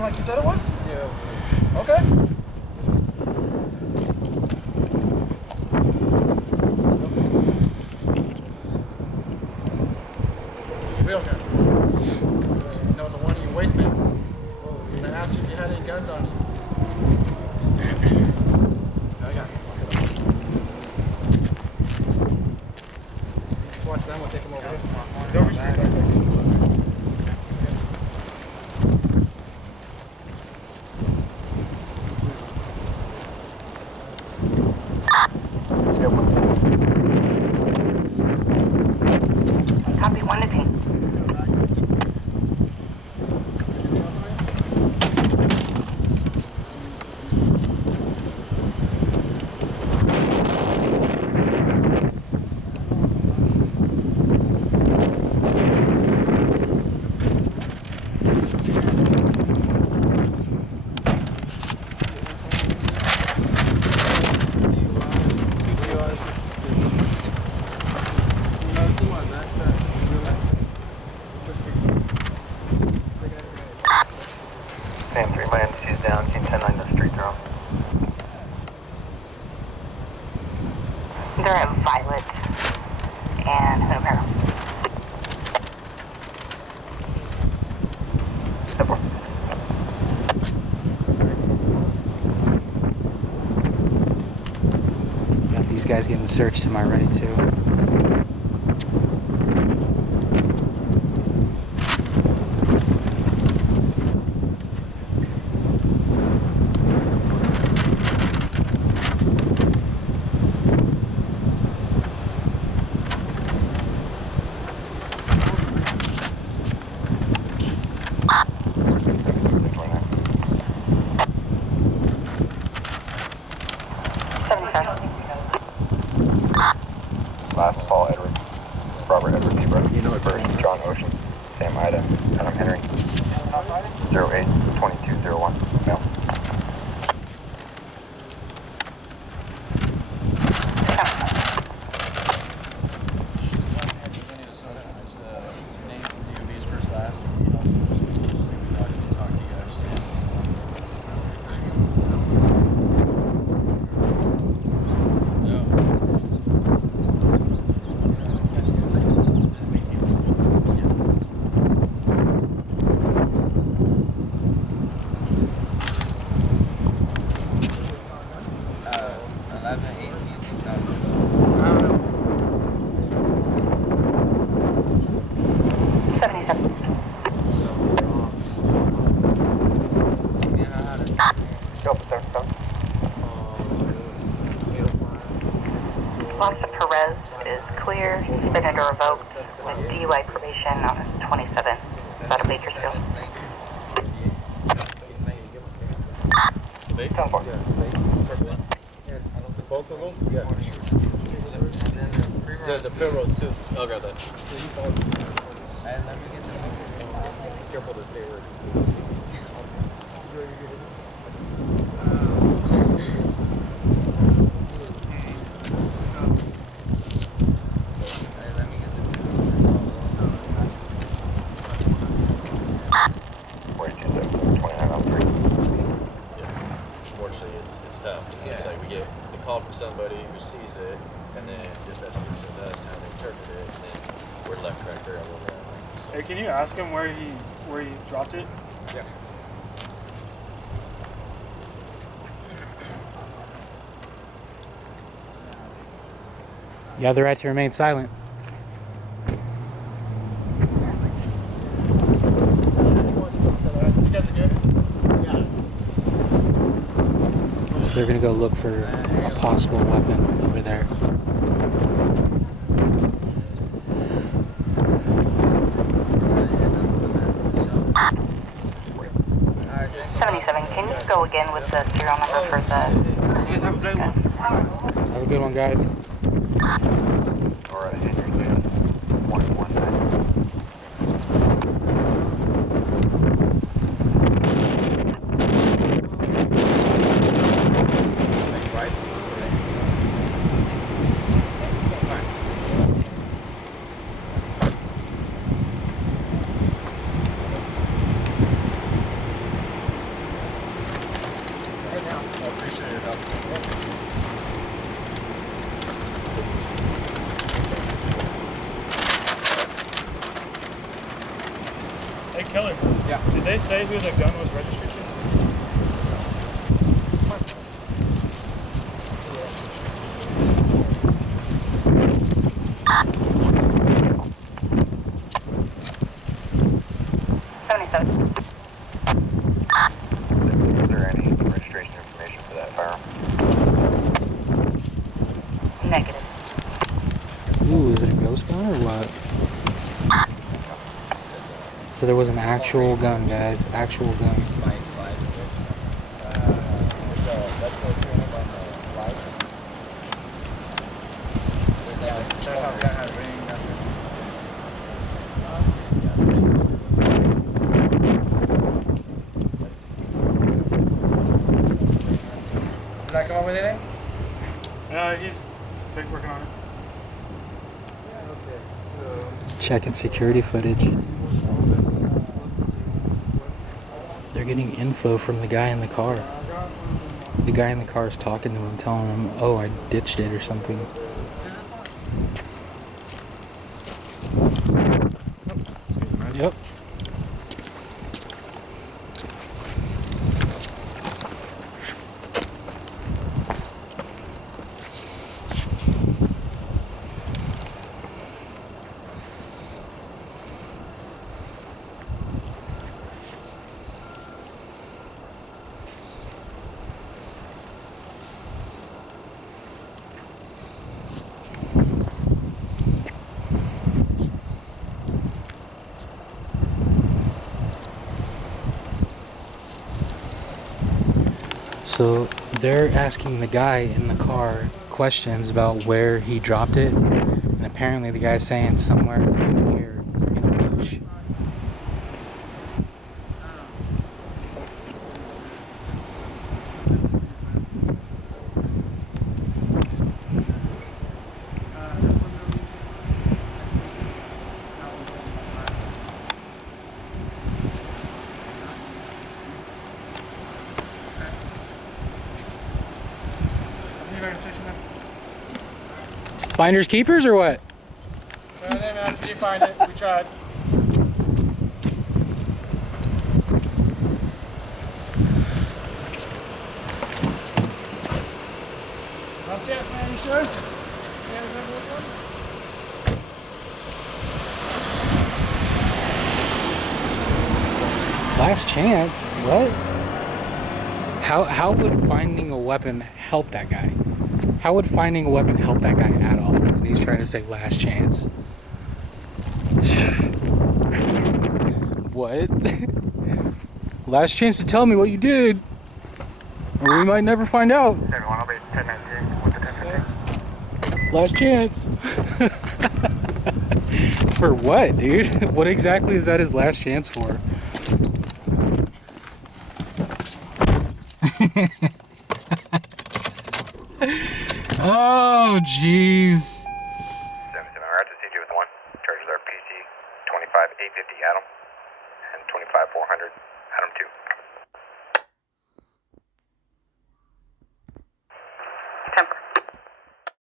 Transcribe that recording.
again like you said it was? Yeah. Okay. It's a real gun. You know, the one in your waistband. And I asked you if you had any guns on you. I got it. Just watch them, we'll take them over here. Don't reach back there. Copy 1 to 10. Same 3, my MC's down, team 10-9 to street throw. They're at Violet and Hoover. Got these guys getting searched to my right too. Last call, Edward. Robert Edward B. Brother. You know it's first, John Ocean. Sam Ida. And I'm Henry. 08-2201. Male. Officer Perez is clear, suspended or revoked with DUI probation on 27 out of Bakersfield. Both of them? Yeah. The Primrose too. I'll grab that. Careful to stay where. From somebody who sees it, and then just as person does how they interpret it, and then we're left right there a little bit. So. Hey, can you ask him where he dropped it? Yeah. You have the right to remain silent. So they're gonna go look for a possible weapon over there. 77, can you go again with the serial number for the... You guys have a great one. Have a good one, guys. All right, Henry, 119. Keller. Yeah. Did they say who the gun was registered to? Is there any registration information for that firearm? Negative. Ooh, is it a ghost gun or what? So there was an actual gun, guys. Actual gun. My slides. That's what's going up on the slide. Did I come up with anything? He's working on it. Checking security footage. They're getting info from the guy in the car. The guy in the car is talking to him, telling him, oh, I ditched it or something. Yep. So they're asking the guy in the car questions about where he dropped it, and apparently the guy's saying somewhere in here in a bush. See if I can station that. Finders keepers or what? No, if you find it, we tried. Last chance, man. You sure? Yeah, remember which one? Last chance? What? How would finding a weapon help that guy? How would finding a weapon help that guy at all? And he's trying to say last chance. What? Last chance to tell me what you did. Or we might never find out. Everyone, I'll be 1019 with the 1015. Last chance. For what, dude? What exactly is that his last chance for? Oh, jeez. 77, we're at the CG with 1. Charges are PC 25850 Adam and 25400 Adam 2.